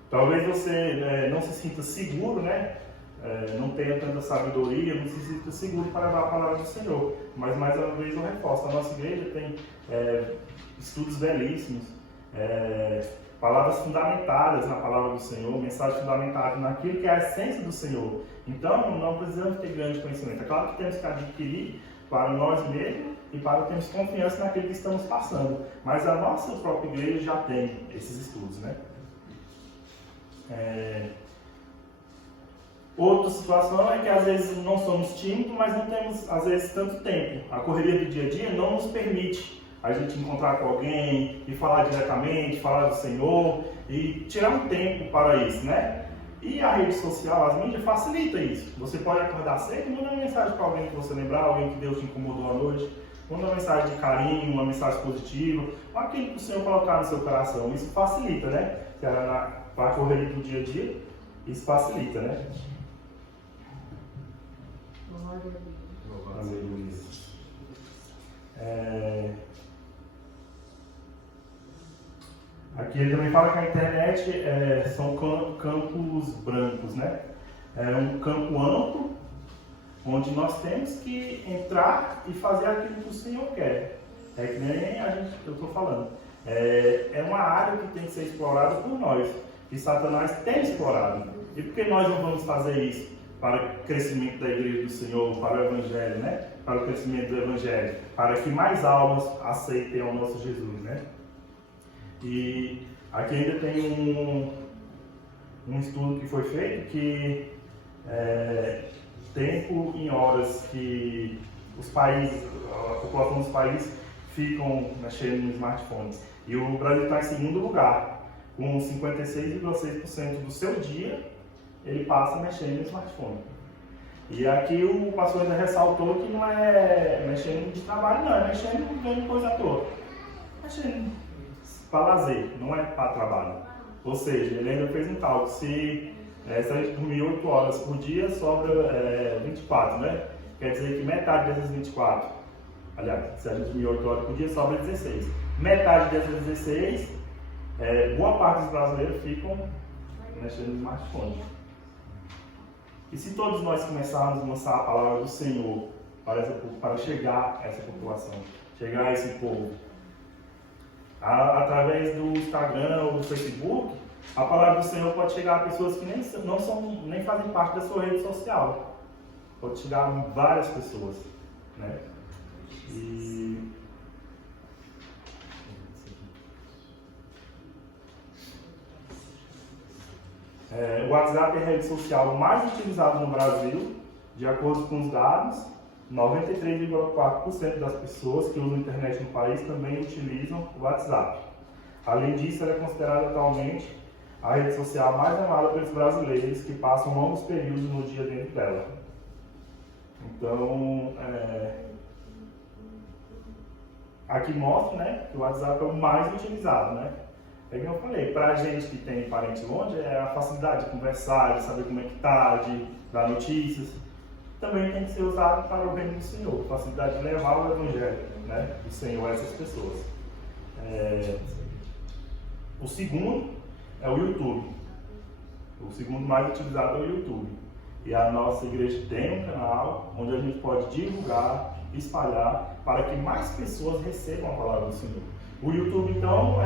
Talvez você não se sinta seguro, né? Não tenha tanta sabedoria, não se sinta seguro para levar a palavra do Senhor. Mas mais uma vez eu reforço, a nossa igreja tem estudos belíssimos, palavras fundamentadas na palavra do Senhor, mensagens fundamentadas naquilo que é a essência do Senhor. Então não precisamos ter grande conhecimento. É claro que temos que adquirir para nós mesmos e para termos confiança naquilo que estamos passando. Mas a nossa própria igreja já tem esses estudos, né? Outra situação é que às vezes não somos tímidos, mas não temos às vezes tanto tempo. A correria do dia a dia não nos permite a gente encontrar com alguém e falar diretamente, falar do Senhor e tirar um tempo para isso, né? E a rede social, as mídias, facilita isso. Você pode acordar cedo e mandar uma mensagem para alguém que você lembrar, alguém que Deus te incomodou à noite. Manda uma mensagem de carinho, uma mensagem positiva, ou aquilo que o Senhor colocar no seu coração. Isso facilita, né? Para a correria do dia a dia, isso facilita, né? Aleluia. Aqui ele também fala que a internet são campos brancos, né? É um campo amplo, onde nós temos que entrar e fazer aquilo que o Senhor quer. É que nem eu estou falando. É uma área que tem que ser explorada por nós. E Satanás tem explorado. E por que nós não vamos fazer isso? Para o crescimento da igreja do Senhor, para o Evangelho, né? Para o crescimento do Evangelho. Para que mais almas aceitem ao nosso Jesus, né? E aqui ainda tem um estudo que foi feito que tempo em horas que os países, a população dos países ficam mexendo nos smartphones. E o Brasil está em segundo lugar, com 56,6% do seu dia ele passa mexendo no smartphone. E aqui o pastor ainda ressaltou que não é mexendo de trabalho, não, é mexendo vendo coisa à toa. Mexendo para lazer, não é para trabalho. Ou seja, ele ainda fez um cálculo, se a gente dormir 8 horas por dia, sobra 24, né? quer dizer que metade dessas 24, aliás, se a gente dormir 8 horas por dia, sobra 16. Metade dessas 16, boa parte dos brasileiros ficam mexendo no smartphone. E se todos nós começarmos a lançar a palavra do Senhor para chegar a essa população, chegar a esse povo, através do Instagram ou do Facebook, a palavra do Senhor pode chegar a pessoas que nem fazem parte da sua rede social. Pode chegar a várias pessoas, né? O WhatsApp é a rede social mais utilizada no Brasil, de acordo com os dados. 93,4% das pessoas que usam a internet no país também utilizam o WhatsApp. Além disso, ela é considerada atualmente a rede social mais amada pelos brasileiros que passam longos períodos no dia dentro dela. Então, aqui mostra, né, que o WhatsApp é o mais utilizado, né? É como eu falei, para a gente que tem parente longe, é a facilidade de conversar, de saber como é que está, de dar notícias. Também tem que ser usado para o reino do Senhor, facilidade de levar o Evangelho, né, do Senhor a essas pessoas. O segundo é o YouTube. O segundo mais utilizado é o YouTube. E a nossa igreja tem um canal onde a gente pode divulgar, espalhar, para que mais pessoas recebam a palavra do Senhor. O YouTube, então,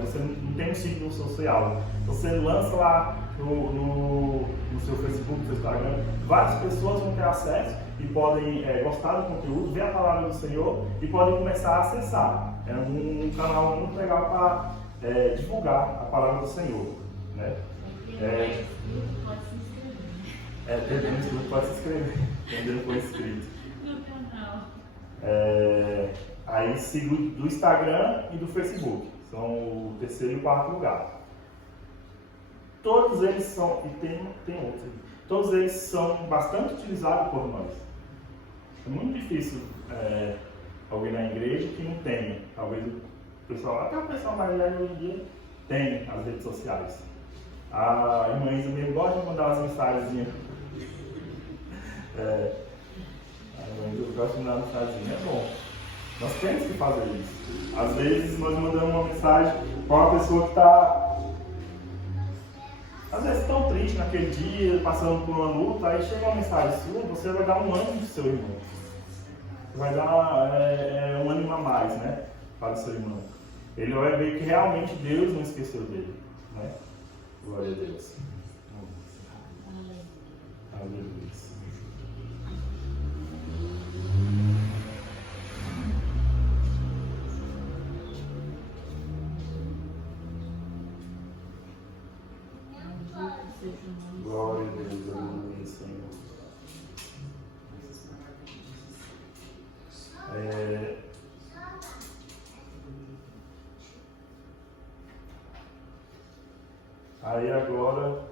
você não tem um ciclo social. Você lança lá no seu Facebook, no seu Instagram, várias pessoas vão ter acesso e podem gostar do conteúdo, ver a palavra do Senhor e podem começar a acessar. É um canal muito legal para divulgar a palavra do Senhor, né? Teve um estudo, pode se inscrever, ainda não foi inscrito. No canal. Aí sigo do Instagram e do Facebook, são o terceiro e o quarto lugar. Todos eles são, e tem outros, todos eles são bastante utilizados por nós. É muito difícil alguém na igreja que não tenha. Talvez o pessoal, até o pessoal mais velho hoje em dia, tem as redes sociais. A irmã Isa mesmo gosta de mandar umas mensagens. A irmã Isa gosta de mandar mensagens, é bom. Nós temos que fazer isso. Às vezes nós mandamos uma mensagem para uma pessoa que está, às vezes, tão triste naquele dia, passando por uma luta, aí chega uma mensagem sua, você vai dar um ânimo para o seu irmão. Vai dar um ânimo a mais, né, para o seu irmão. Ele vai ver que realmente Deus não esqueceu dele, né? Glória a Deus. Aleluia. Glória a Deus, aleluia, Senhor. Aí agora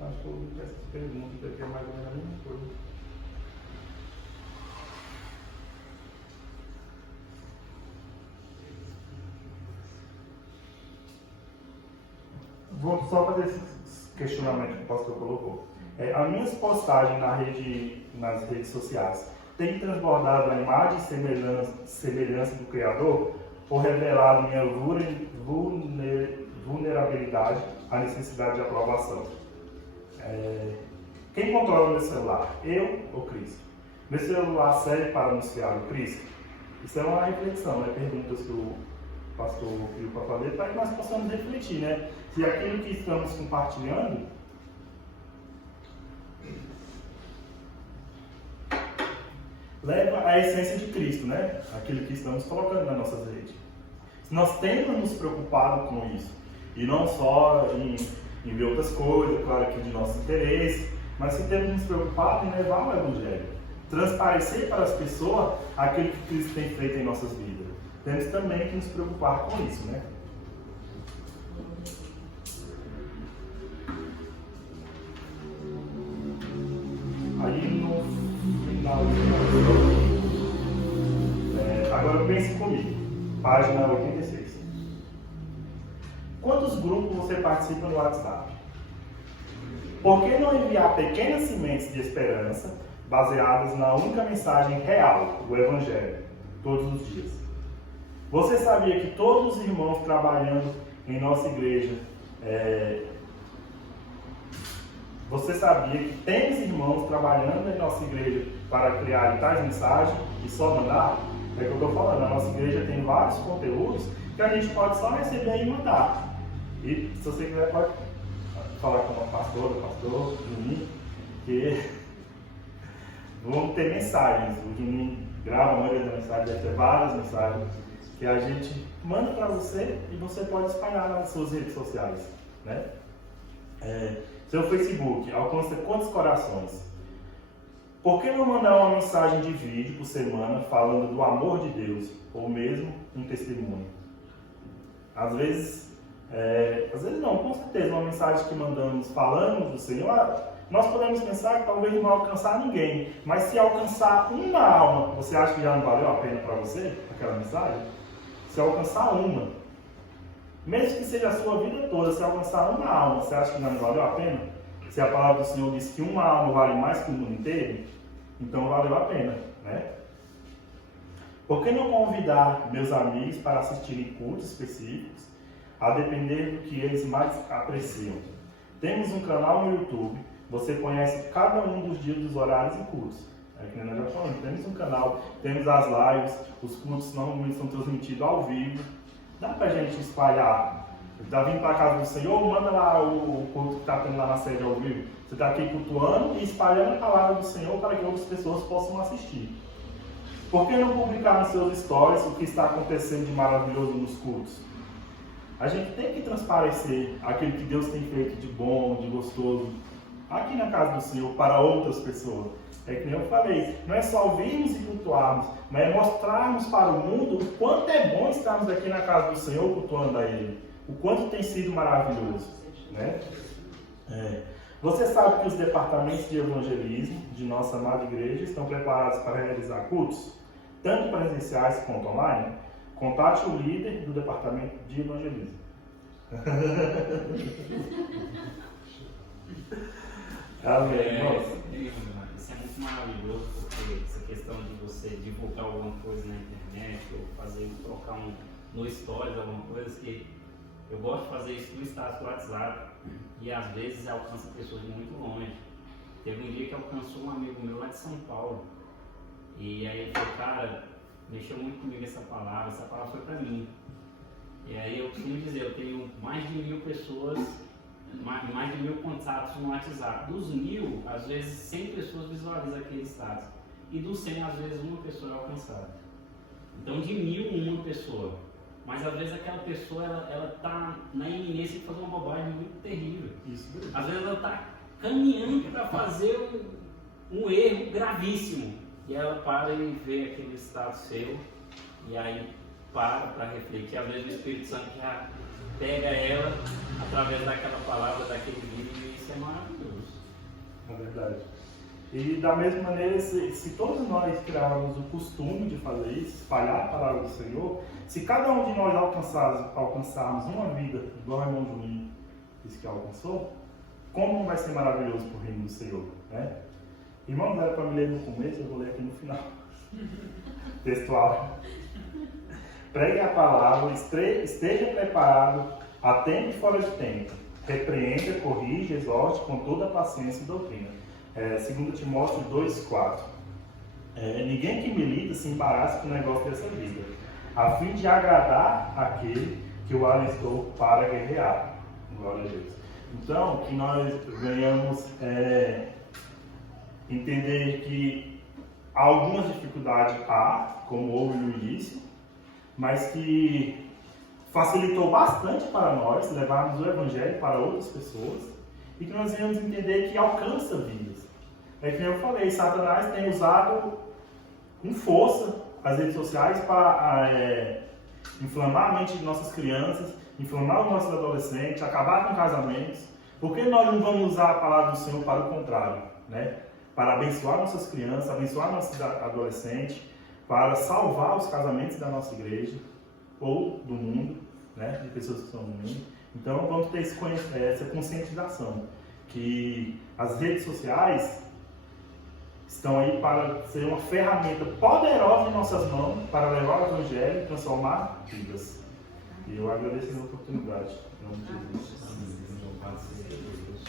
acho que eu vou ver essa pergunta aqui é mais ou menos a mesma coisa. Vou só fazer esse questionamento que o pastor colocou. As minhas postagens nas redes sociais têm transbordado a imagem e semelhança do Criador ou revelado minha vulnerabilidade à necessidade de aprovação? Quem controla o meu celular? Eu ou Cristo? Meu celular serve para anunciar o Cristo? Isso é uma reflexão, né? Perguntas que o pastor pediu para fazer, para que nós possamos refletir, né? Se aquilo que estamos compartilhando leva à essência de Cristo, né? Aquilo que estamos colocando nas nossas redes. Se nós temos nos preocupado com isso, e não só em ver outras coisas, claro que de nosso interesse, mas se temos nos preocupado em levar o Evangelho, transparecer para as pessoas aquilo que Cristo tem feito em nossas vidas. Temos também que nos preocupar com isso, né? Aí no final agora pense comigo, página 86. Quantos grupos você participa no WhatsApp? Por que não enviar pequenas sementes de esperança baseadas na única mensagem real, o Evangelho, todos os dias? Você sabia que todos os irmãos trabalhando em nossa igreja, você sabia que temos irmãos trabalhando em nossa igreja para criar tais mensagens e só mandar? É o que eu estou falando, a nossa igreja tem vários conteúdos que a gente pode só receber e mandar. E se você quiser pode falar com uma pastor, Juninho, que vamos ter mensagens. O Juninho grava a maioria das mensagens, deve ter várias mensagens que a gente manda para você e você pode espalhar nas suas redes sociais, né? Seu Facebook alcança quantos corações? Por que não mandar uma mensagem de vídeo por semana falando do amor de Deus, ou mesmo um testemunho? Às vezes não, com certeza, uma mensagem que mandamos falando do Senhor, nós podemos pensar que talvez não alcançar ninguém, mas se alcançar uma alma, você acha que já não valeu a pena para você aquela mensagem? Se alcançar uma, mesmo que seja a sua vida toda, se alcançar uma alma, você acha que não valeu a pena? Se a palavra do Senhor diz que uma alma vale mais que o mundo inteiro, então valeu a pena, né? Por que não convidar meus amigos para assistirem cultos específicos, a depender do que eles mais apreciam? Temos um canal no YouTube, você conhece cada um dos dias dos horários e cultos. É que nós já falamos, temos um canal, temos as lives, os cultos normalmente são transmitidos ao vivo. Dá pra gente espalhar. Está vindo para a casa do Senhor, manda lá o culto que está tendo lá na sede ao vivo. Você está aqui cultuando e espalhando a palavra do Senhor para que outras pessoas possam assistir. Por que não publicar nos seus stories o que está acontecendo de maravilhoso nos cultos? A gente tem que transparecer aquilo que Deus tem feito de bom, de gostoso, aqui na casa do Senhor, para outras pessoas. É que nem eu falei, não é só ouvirmos e cultuarmos, mas é mostrarmos para o mundo o quanto é bom estarmos aqui na casa do Senhor cultuando a Ele. O quanto tem sido maravilhoso, né? Você sabe que os departamentos de evangelismo de nossa amada igreja estão preparados para realizar cultos, tanto presenciais quanto online? Contate o líder do departamento de evangelismo. Amém. Isso é muito maravilhoso, porque essa questão de você divulgar alguma coisa na internet ou colocar no Stories alguma coisa que eu gosto de fazer isso no status do WhatsApp e às vezes alcança pessoas de muito longe. Teve um dia que alcançou um amigo meu lá de São Paulo e aí ele falou, cara, mexeu muito comigo essa palavra foi para mim. E aí eu costumo dizer, eu tenho mais de 1.000 pessoas, mais de 1.000 contatos no WhatsApp. Dos 1.000, às vezes 100 pessoas visualizam aquele status e dos 100, às vezes uma pessoa é alcançada. Então de 1.000, uma pessoa. Mas às vezes aquela pessoa ela está na iminência de fazer uma bobagem muito terrível. Isso. Às vezes ela está caminhando para fazer um erro gravíssimo. E ela para e vê aquele estado seu e aí para refletir. Às vezes o Espírito Santo já pega ela através daquela palavra, daquele vídeo, e isso é maravilhoso. É verdade. E da mesma maneira, se todos nós criarmos o costume de fazer isso, espalhar a palavra do Senhor, se cada um de nós alcançarmos uma vida, igual o irmão Juninho disse que alcançou, como vai ser maravilhoso para o reino do Senhor, né? Irmãos, era para me ler no começo, eu vou ler aqui no final. Textual. Pregue a palavra, esteja preparado a tempo e fora de tempo. Repreenda, corrige, exorte com toda a paciência e doutrina. 2 Timóteo 2,4. Ninguém que milita se embaraça com o negócio dessa vida, a fim de agradar aquele que o alistou para guerrear. Glória a Deus. Então, que nós venhamos entender que algumas dificuldades há, como houve no início, mas que facilitou bastante para nós levarmos o Evangelho para outras pessoas e que nós venhamos entender que alcança vidas. É que eu falei, Satanás tem usado com força as redes sociais para inflamar a mente de nossas crianças, inflamar os nossos adolescentes, acabar com casamentos. Por que nós não vamos usar a palavra do Senhor para o contrário, né? Para abençoar nossas crianças, abençoar nossos adolescentes, para salvar os casamentos da nossa igreja ou do mundo, né? De pessoas que estão no mundo. Então vamos ter essa conscientização. que as redes sociais estão aí para ser uma ferramenta poderosa em nossas mãos para levar o Evangelho e transformar vidas. E eu agradeço a oportunidade. Em nome de Jesus. Amém. Louvado seja Deus.